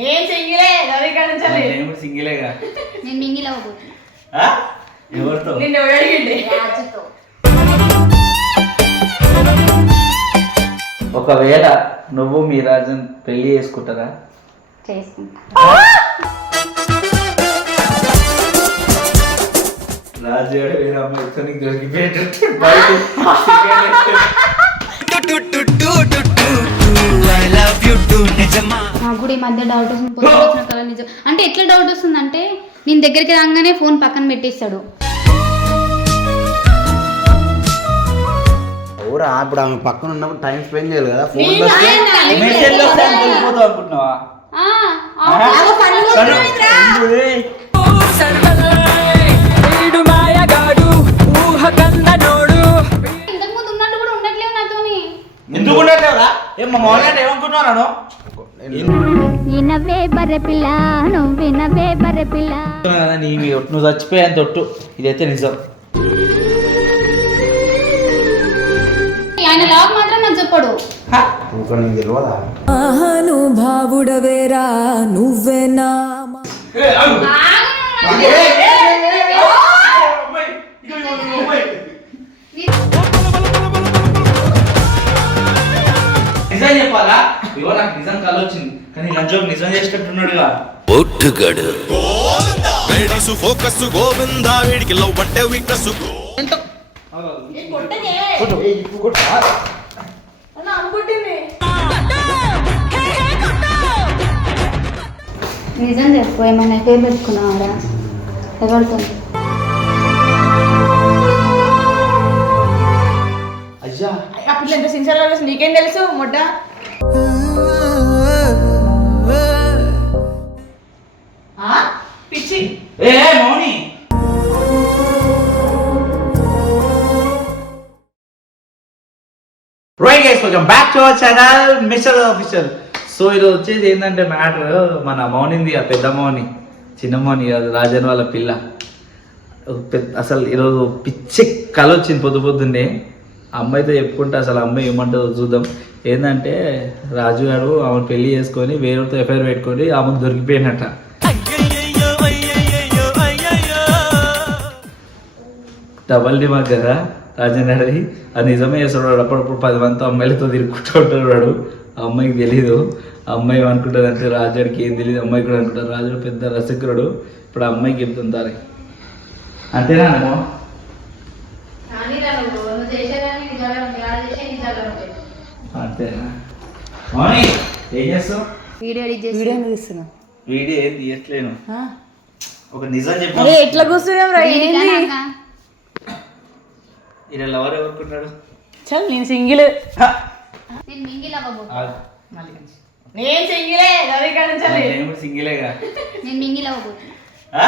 నేను సింగిలే రవి కడించాలి నేను కూడా సింగిలేగా. నేను మింగిల్ అవ్వబోతున్నా ఆ? ఎవరితో? నిన్ను ఎవడు అడిగింది రాజుతో. ఒకవేళ నువ్వు మీ రాజన్ పెళ్ళి చేసుకుంటారా? చేసుకుంటా. రాజు గారు వేరే అమ్మాయితో నీకు దొరికిపోయేటట్టు బయట. కూడా ఈ మధ్య డౌట్ వస్తుంది. వచ్చిన నిజం. అంటే ఎట్లా డౌట్ వస్తుంది అంటే నేను దగ్గరికి రాగానే ఫోన్ పక్కన పెట్టేస్తాడు. ఊరా ఇప్పుడు ఆమె పక్కన ఉన్నప్పుడు టైం స్పెండ్ చేయాలి కదా ఫోన్ మెసేజ్ వస్తే అంత వెళ్ళిపోతావు అనుకుంటున్నావా? ఆ, అగో కళ్ళు మూసుకున్నాయిరా. ఇంతకు ముందు ఉన్నట్టు కూడా ఉండట్లేవు నాతోని. ఎందుకు ఉండట్లేవురా? ఏం మా మామూలుగా ఏమనుకుంటున్నాను నువ్వు వినవే బర్రెపిల్ల కదా నీ మీ ఒట్టు. నువ్వు చచ్చిపోయేంత ఒట్టు. ఇదైతే నిజం. ఆయన లాగ్ మాత్రం నాకు చెప్పడు. ఇంకా నీకు కానీ నిజం చేసేటట్టున్నాడుగా. ఒట్టుగడు లేడీసు ఫోకస్ గోవిందా వీడికి లవ్ అంటే వీక్నెస్ అన్న అనుకుంటుంది నిజం చెప్పు ఏమైనా పేరు పెట్టుకున్నావారా? ఎవరితో అయ్యా. పిల్ల ఎంత సిన్సియర్ నీకేం తెలుసు మొట్ట పిచ్చి. ఏ మౌని. రైట్ గైస్ కొంచెం back to our channel mission official so ఈరోజు వచ్చేది ఏంటంటే మ్యాటర్ మన మౌనింది ఆ పెద్ద మౌని చిన్న మౌని కాదు రాజన్ వాళ్ళ పిల్ల. అసలు ఈరోజు పిచ్చి కళ వచ్చింది పొద్దు పొద్దున్నే. అమ్మాయితో చెప్పుకుంటే అసలు అమ్మాయి ఏమంటుందో చూద్దాం. ఏంటంటే రాజు గారు ఆమెను పెళ్ళి చేసుకొని వేరేతో ఎఫ్ఐఆర్ పెట్టుకొని ఆమె దొరికిపోయినట్ట డబల్ డిమాగ్ కదా రాజనగరి అది నిజమే చేస్తాడు అప్పుడప్పుడు పది మందితో అమ్మాయిలతో తిరుగుకుంటూ ఉంటాడు వాడు. ఆ అమ్మాయికి తెలీదు. ఆ అమ్మాయి అనుకుంటుంది అంటే రాజాడికి ఏం తెలియదు అమ్మాయి కూడా అనుకుంటారు రాజు పెద్ద రసికుడు ఇప్పుడు ఆ అమ్మాయికి చెప్తుంటారు అంతేనా నేను అంతేనా? మౌని ఏం చేస్తావు వీడియో ఎడిట్ చేసి వీడియో తీస్తున్నా. వీడియో ఏం తీయట్లేను ఒక నిజం అరే చెప్పాను ఎట్లా కూర్చున్నాం రా? ఇలా లవర్ ఎవరుకున్నాడు? చల్ నేను సింగిల్. నేను మింగిల్ అవ్వబోతున్నా. నేను సింగిలే రవి కడించాలి నేను కూడా సింగిలేగా? నేను మింగిల్ అవ్వబోతున్నా. ఆ?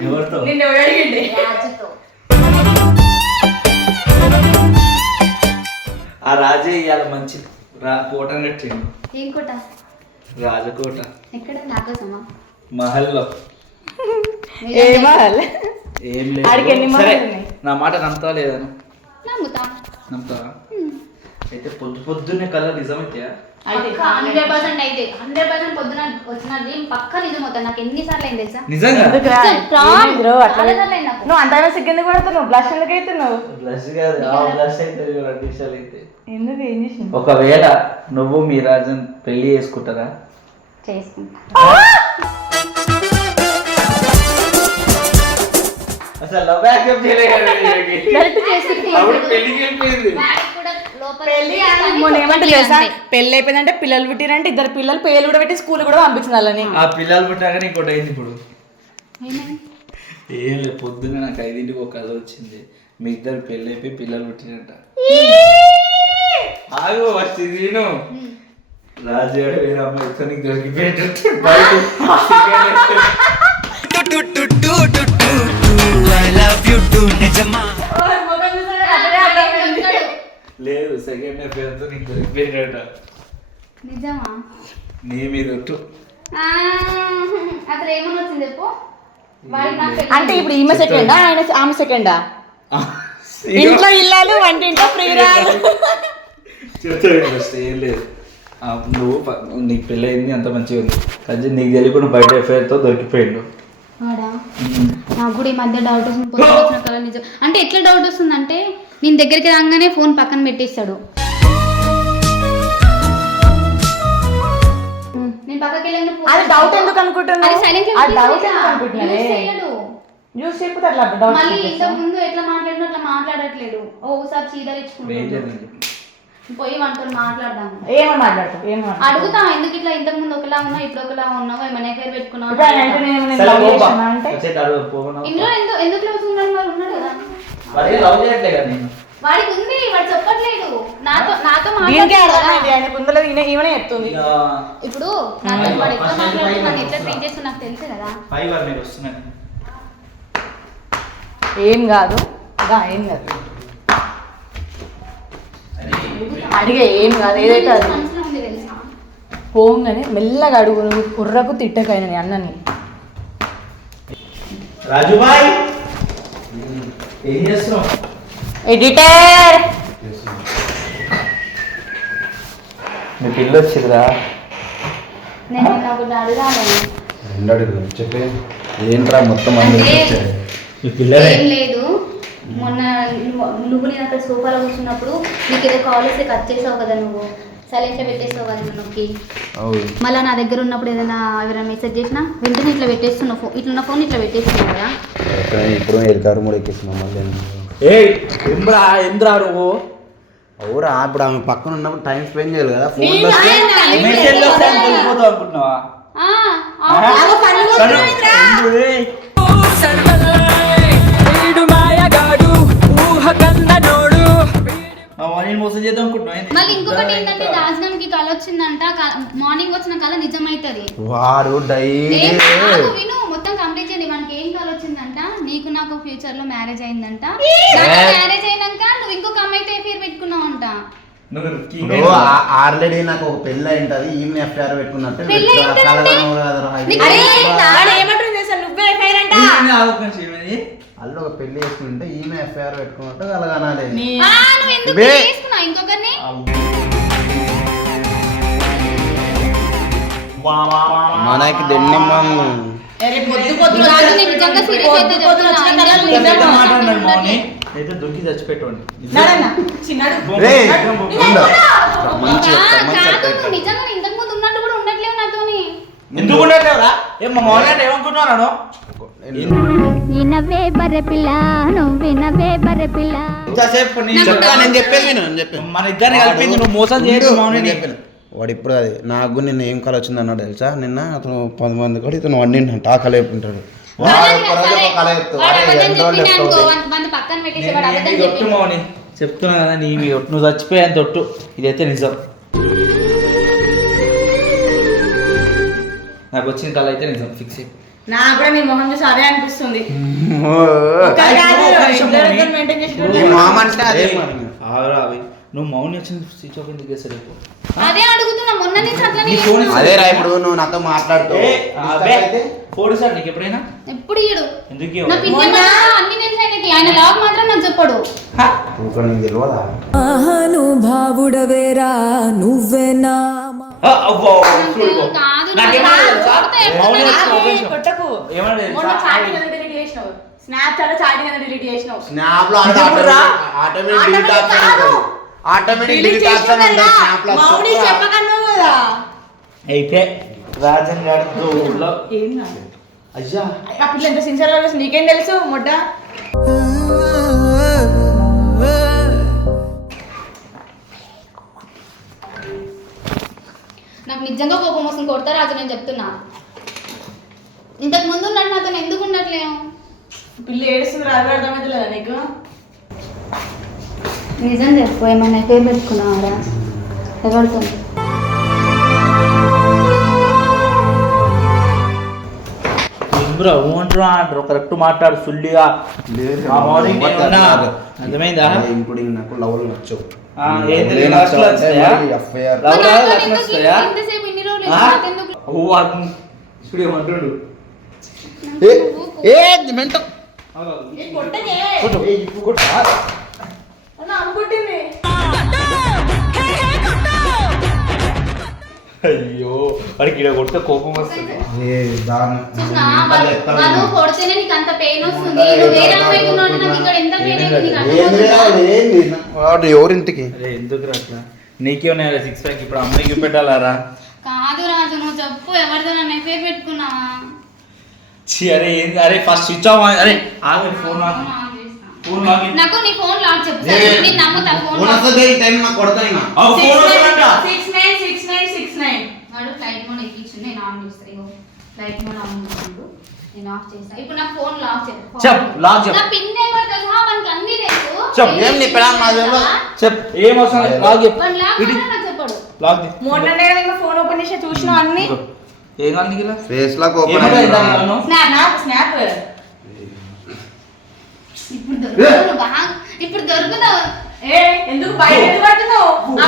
ఎవరితో? నిన్ను ఎవడు అడిగింది? రాజుతో. ఆ రాజే ఇవాళ మంచి రా కోట కట్టిండు. ఏం కోట? రాజకోట. ఎక్కడ? నాకోసమా మహల్లో. ఏం ఆడికి ఎన్ని లేదు. మహల్ సరే ఉన్నాయి? నా మాట నమ్ముతావా లేదా నువ్వు? నమ్ముతా. నమ్ముతావా? అయితే పొద్దు పొద్దున్నే కలర్ నిజమైతే? హండ్రెడ్ పర్సెంట్ అయితే. హండ్రెడ్ పర్సెంట్ పొద్దున పక్క నిజం అవుతా. నాకు ఎన్నిసార్లు అయింది తెలుసా? నిజంగా? నాకు. నువ్వు బ్లష్ ఎందుకు అవుతున్నావు బ్లష్ కాదు. ఆ బ్లష్ అయితే రెండు నిమిషాలు అయితే. ఎందుకు? ఏం చేసినావు ఒకవేళ నువ్వు మీ రాజన్ పెళ్ళి చేసుకుంటారా? చేసుకుంటా. అసలు లవ్ యాక్సెప్ట్ డైరెక్ట్ పెళ్ళికి వెళ్ళిపోయింది. కూడా లోపల పెళ్ళి మొన్న ఏమంటే కొట్టలేదు తెలుసా? అంతే. పెళ్ళి అయిపోయిందంటే పిల్లలు పుట్టిరంటే ఇద్దరు పిల్లలు పేర్లు కూడా పెట్టి స్కూల్ కూడా పంపించిన వాళ్ళని. ఆ పిల్లలు పుట్టాక ఇంకోటి అయింది ఇప్పుడు? ఏం లేదు పొద్దున్న నాకు ఐదింటికి ఒక కథ వచ్చింది. మీ ఇద్దరు పెళ్ళి అయిపోయి పిల్లలు పుట్టినట్ట ఆగు ఇది విను. రాజు వేరే అమ్మాయితో నీకు దొరికిపోయేటట్టు బయట. ఉంటాడు. లేదు సెకండ్ పేరుతో నీకు దొరికిపోయినట్ట నిజమా? నీ మీద ఒట్టు. ఆ, అసలు ఏమని వచ్చింది చెప్పు? అంటే ఇప్పుడు ఈమె సెకండా ఆయన ఆమె సెకండా ఇంట్లో ఇల్లాలు వంటింట్లో ప్రియురాలు. చెప్తాడు ఫస్ట్ ఏం లేదు. ఆ, నువ్వు నీకు పెళ్ళయింది అంత మంచిగా ఉంది. కానీ నీకు తెలియకుండా బయట ఎఫ్ఐఆర్తో దొరికిపోయిండు. నాకు కూడా ఈ మధ్య డౌట్ వస్తుంది. పొద్దున వచ్చిన నిజం. అంటే ఎట్లా డౌట్ వస్తుందంటే నేను దగ్గరికి రాగానే ఫోన్ పక్కన పెట్టేస్తాడు. నేను పక్కకి అది డౌట్ ఎందుకు అనుకుంటున్నావు? అది silent లో అది పెట్టేసి డౌట్ ఇట్లా ఎందుకు అనుకుంటున్నావే? Use చేయడు. యూస్ చేయకపోతే అట్లా డౌట్ మళ్ళీ ఇంతకు ముందు ఎట్లా మాట్లాడినా అట్లా మాట్లాడట్లేదు ఓసారి చీదరించుకుంటాడు పోయి మనతో మాట్లాడదాము. ఏమని మాట్లాడతావు ఏమని మాట్లాడతావు? అడుగుతా ఎందుకు ఇట్లా ఇంతకు ముందు ఒకలా ఉన్నావు ఇప్పుడు ఒకలా ఉన్నావు ఏమైనా పేరు పెట్టుకున్నావు? ఇందులో ఎందుకు ఎందుకు క్లోజ్ ఉన్నాడు వాడు ఉన్నాడు కదా. లవ్ చేయట్లే కదా నేను. వాడికి ఉంది వాడు చెప్పట్లేదు. నాతో నాతో ఈమెనే చెప్తుంది. ఇప్పుడు నాతో వాడు ఎట్లా మాట్లాడుతున్నాను ఎట్లా ట్రీట్ చేస్తున్నా నాకు తెలుసు కదా. ఫైవ్ ఏం కాదు. గా, ఏం కాదు. అడిగే ఏం కాదు ఏదైతే అది. పోగానే మెల్లగా అడుగు నువ్వు కుర్రకు తిట్టకైన నీ అన్నని. రాజుబాయ్! ఏం చేస్తున్నావు? ఎడిటర్! మీ పిల్ల వచ్చిందిరా. నేను చెప్పే. ఏంట్రా మొత్తం పిల్లనే ఏం లేదు. మొన్న నువ్వు- నేను అక్కడ సోఫాలో కూర్చున్నప్పుడు నీకు ఏదో కాల్ వస్తే కట్ చేసావు కదా నువ్వు. సైలెంట్లో పెట్టేసావు కదా నొక్కి అవును. మళ్ళీ నా దగ్గర ఉన్నప్పుడు ఏదైనా ఎవరైనా మెసేజ్ చేసినా వెంటనే ఇట్లా పెట్టేస్తున్నావు ఫోన్ ఇట్లా నా ఫోన్ ఇట్లా పెట్టేస్తున్నావు కదా. ఇప్పుడు ఎల్కారు మూడు ఎక్కిస్తున్నాం మళ్ళీ ఏ ఎంబ్రా ఎంద్రా నువ్వు? అవురా ఇప్పుడు ఆమె పక్కన ఉన్నప్పుడు టైం స్పెండ్ చేయాలి కదా ఫోన్ మెసేజ్ వస్తే అనుకుంటున్నావా? ఆ, ఆ, కను- ఎందు, ఏయ్. మా వాణిని మోసం చేద్దాం అనుకుంటున్నావా? ఏంది? మళ్ళీ ఇంకొకటి ఏంటంటే రాజధానికి కళ వచ్చిందంట మార్నింగ్ వచ్చిన కళ నిజమవుతుంది వాడు డైలీ విను మొత్తం కంప్లీట్ చేయండి. మనకి ఏం కాల్ వచ్చిందంట? నీకు నాకు ఫ్యూచర్లో మ్యారేజ్ అయిందంట. మ్యారేజ్ అయినాక నువ్వు ఇంకొక అమ్మాయితో ఎఫీర్ పెట్టుకున్నావంట. నువ్వు king ఇప్పుడు అయినావా? ఆల్రెడీ నాకు ఒక పెళ్ళి అయింటది. ఈమె ఎఫ్ఐఆర్ పెట్టుకున్నట్టు? నువ్వే ఎఫ్ఐఆర్ అంట. వాళ్ళు ఒక పెళ్ళి చేసుకుంటే ఈమె ఎఫ్ఐఆర్ పెట్టుకున్నట్టు కలగనాలి నీ ఆ, నువ్వు ఎందుకు బే. చేసుకున్నావు? ఇంకొకరిని? మనకి రాజు నిజంగా serious అయితే చెప్తున్నా. పెద్ద మాట అన్నాడు. మౌని అయితే దొరికి చచ్చిపెట్టండి. నడన్న. చిన్నాడు రే ఉండు. ఆ, మంచి మంచి కాదు నువ్వు నిజంగా ఇంతకు ముందు ఉన్నట్టు కూడా ఉండట్లేవు నాతోని ఎందుకు ఉండట్లేవురా ఏం మా మౌని అంటే ఏమనుకుంటున్నాను వినవే బర్రె పిల్ల నువ్వు వినవే బర్రె పిల్ల. ఇంతసేపు నీ చెప్తా నేను చెప్పేది విను, నేను చెప్పేది. మన ఇద్దరిని కలిపింది నువ్వు మోసం చేయదు మౌని చెప్పాను. వాడు ఇప్పుడు అది నాకు నిన్న ఏం కళ వచ్చింది అన్నాడు తెలుసా? నిన్న అతను పది మంది కూడా ఇతను వాడు చెప్పిండు. మౌని చెప్తున్నా కదా నీ నువ్వు చచ్చిపోయేంత ఒట్టు. ఇదైతే నిజం. నాకు వచ్చిన కళ అయితే నిజం ఫిక్స్ నాకు కూడా నీ మొహం చూసి అదే అనిపిస్తుంది. నువ్వు మౌని వచ్చిన స్విచ్ ఆఫ్ ఎందుకు చేస్తారు చెప్పు అదే అడుగుతున్నా మొన్న నుంచి. అదే రా ఇప్పుడు నువ్వు నాతో ఫోన్ సార్ నీకు ఎప్పుడైనా? ఎప్పుడు ఇయ్యడు? ఎందుకు నా ఇవ్వవు? పిన్ని మాత్రం అన్ని తెలుసు? ఆయనకి ఆయన లాగ్ మాత్రం నాకు చెప్పడు మహానుభావుడవేరా స్నాప్ చాట్ చాటింగ్ అని డిలీట్ చేసినావు. స్నాప్లో ఇది కూడా రా. ఆటోమేటిక్ డిలీట్ Automatic ఆప్షన్ కాదు. ఉంటుంది. ఆటోమేటిక్ డిలీట్ డిలీట్ ఆప్షన్ చేసినావు ఉంటుంది కదా. స్నాప్లో మౌని సూపర్. చెప్పకన్నావు కదా. అయితే రాజన్ అయ్యా. పిల్ల ఎంత సిన్సియర్ నీకేం తెలుసు మొడ్డ? నాకు నిజంగా కోపం వస్తుంది కొడతా రాజు నేను చెప్తున్నా. ఇంతకు ముందు ఉన్నాడు నాతో ఎందుకు ఉండట్లేవు? పిల్ల ఏడుస్తుంది రాదు అర్థమవుతలేదా నీకు? నిజం చెప్పు ఏమన్నా పేరు పెట్టుకున్నావాడా ఎవరితో బ్రో అంటారు అంటారు కరెక్ట్ మాట్లాడు మార్నింగ్ ఏమన్నా కాదు. అర్థమైందా? ఇంక్లూడింగ్ నాకు లవ్లు నచ్చవు. ఏంది? లవ్లే లాస్ట్లో అయ్యో వాడికి ఇక్కడ కొడితే కోపం వస్తుంది. కొడితేనే నీకు అంత పెయిన్ వేరే నాకు ఇక్కడ ఎంత పెయిన్ వాడు ఎవరింటికి? ఎందుకు అట్లా? నీకేమన్నా సిక్స్ ప్యాక్ ఇప్పుడు అమ్మాయికి పెట్టాలారా కాదు రాజు నువ్వు చెప్పు ఎవరితో నన్ను పేరు పెట్టుకున్నా ఛీ, అరే ఏంది? అరే ఫస్ట్ స్విచ్ ఆఫ్ అరే ఆగు ఫోన్ ఆగు. ఫోన్ ఆగి నాకు నీ ఫోన్ లాక్ చెప్పు సరే, నేను నమ్ముతా ఫోన్ లాక్. వస్తుంది ఈ టైం నాకు కొడతాయినా ఆగు ఫోన్ నైన్ వాడు ఫ్లైట్ మోడ్ ఎక్కించు నేను ఆన్ చేస్తాను ఇగో ఫ్లైట్ మోడ్ ఆన్ నేను ఆఫ్ చేస్తా. ఇప్పుడు నా ఫోన్ లాక్ చెప్పు చెప్, లాక్ చెప్పు. నా పిన్ నెంబర్ తెలుసా? మనకి అన్ని తెలుసు. చెప్, ఏం నీ పిల్లలు మా? చెప్ ఏం అవసరం. లాగ్ చెప్పు. చెప్పడు. లాగ్ కదా ఫోన్ ఓపెన్ చేసి చూసినావు అన్ని. ఏం నీకు ఇలా? Face lock open? Snap snap ఇప్పుడు దొరుకుతావు ఏ ఎందుకు బయట ఎందుకు పడుతున్నావు ఆ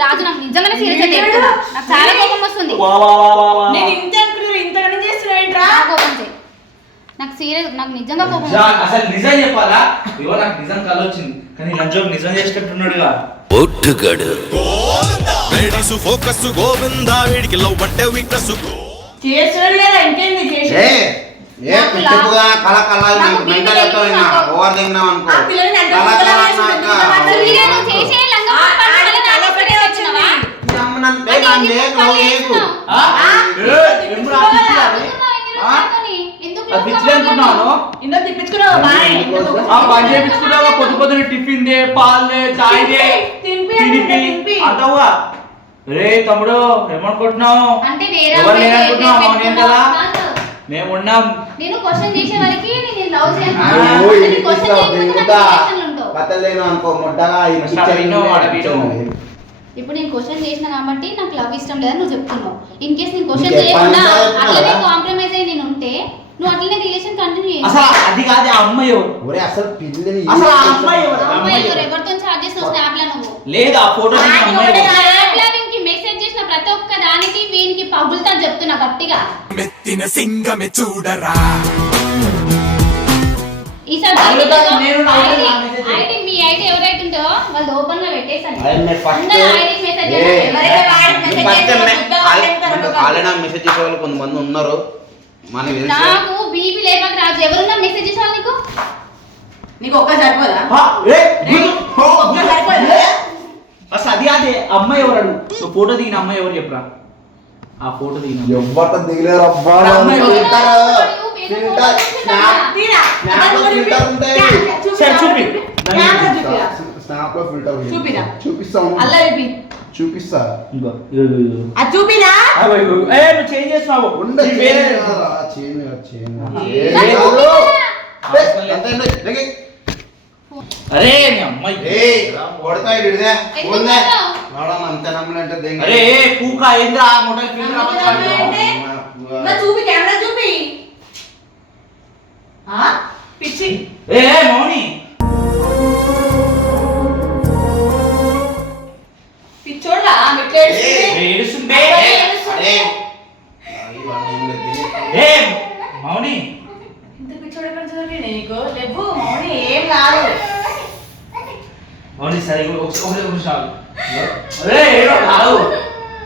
రాజు నాకు నిజంగానే సీరియస్గా చెప్తున్నా నాకు చాలా కోపం వస్తుంది వా, వా, వా, వా, వా. నేను ఇంత అనుకున్నాను ఇంతగానే చేస్తున్నావు ఏంట్రా నాకు కోపం చేయి నాకు సీరియస్ నాకు నిజంగా కోపం. అసలు నిజం చెప్పాలా? ఇవో నాకు నిజం కలొచ్చింది. కానీ నిజం చేసేటట్టున్నాడుగా. ఒట్టుగడు లేడీస్ ఫోకస్ గోవిందా వీడికి లవ్ అంటే వీక్నెస్ చేస్తున్నాడు లేదా? ఇంకేంది చేసి ఏ పిచ్చిగా కళ కళ మెంటల్ ఓవర్ అనుకో. కళ కళ అన్నాక తిప్పించుకున్నావు? బాయ్. ఆ పని చేయించుకున్నావా పొద్దు పొద్దున టిఫిన్ దే పాలు దే చాయ్ దే. తినిపి, తినిపి, రే తమ్ముడు ఏమనుకుంటున్నావు అంటే వేరే ఎవరు అమ్మాయితో ఏ లేరనుకుంటున్నావు పేరు అవును పెట్టుకున్నావు? కదా. కాదు. మేము ఉన్నాం. నేను క్వశ్చన్ చేసే వరకు నేను లవ్ చేయను ఆ, నువ్వు నేను ఇది క్వశ్చన్ తీస్తావు, చేయకపోతే నాకు దిగుతా. రిలేషన్లు ఉండవు. కథలేను అనుకో ముడ్డగా ఈ ఫస్ట్ పిక్చర్ విను, వాడ విను. ఇప్పుడు నేను క్వశ్చన్ చేసిన కాబట్టి నాకు లవ్ ఇష్టం లేదని నువ్వు చెప్తున్నావు. ఇన్ కేస్ నేను క్వశ్చన్ చేయకుండా అట్లనే? కాంప్రమైజ్ ఉంటే నువ్వు అట్లనే రిలేషన్ కంటిన్యూ అసలు అది కాదు ఆ అమ్మాయి? ఎవరు ఒరే అసలు పిల్లని అసలు ఆ అమ్మాయి ఎవరు? ఆ అమ్మాయి ఎవరు? ఎవరు? ఎవరితో చాట్ చేసిన స్నాప్లో నువ్వు లేదు ఆ ఫోటో ఆ, అమ్మాయి? స్నాప్లో వీనికి మెసేజ్ చేసిన ప్రతి ఒక్క దానికి వీనికి పగులుతా చెప్తున్నా గట్టిగా. మెత్తిన సింగమే చూడరా. ఈసారి ఐడి మీ ఐడి ఎవరైతే ఉంటుందో వాళ్ళు ఓపెన్గా పెట్టేసాను మెసేజ్ ఆల్రెడీ చేసే వాళ్ళు కొంతమంది ఉన్నారు. నాకు బీపీ లేవక రాజు ఎవరున్నా మెసేజ్ చేసావు నీకు? నీకు ఒక్క సరిపోదా? ఒక్క సరిపోదా? అసలు అది అదే అమ్మాయి ఎవరు నువ్వు ఫోటో దిగిన అమ్మాయి ఎవరు చెప్పరా? ఆ ఫోటో దిగిన. ఎవ్వట దిగలేరు అబ్బా అమ్మాయి ఎవరు? చూపిరా. చూపిస్తాను. అల్లా చూపి చూపిస్తా. ఇదిగో. అది చూపిరా. ఏ నువ్వు చేంజ్ చూపిరా. అరే అమ్మాయి. అంత నమ్మలంటే అరే ఏంద్రా మొబైల్? నా చూపి కెమెరా చూపి? పిచ్చి. ఏ ఏ,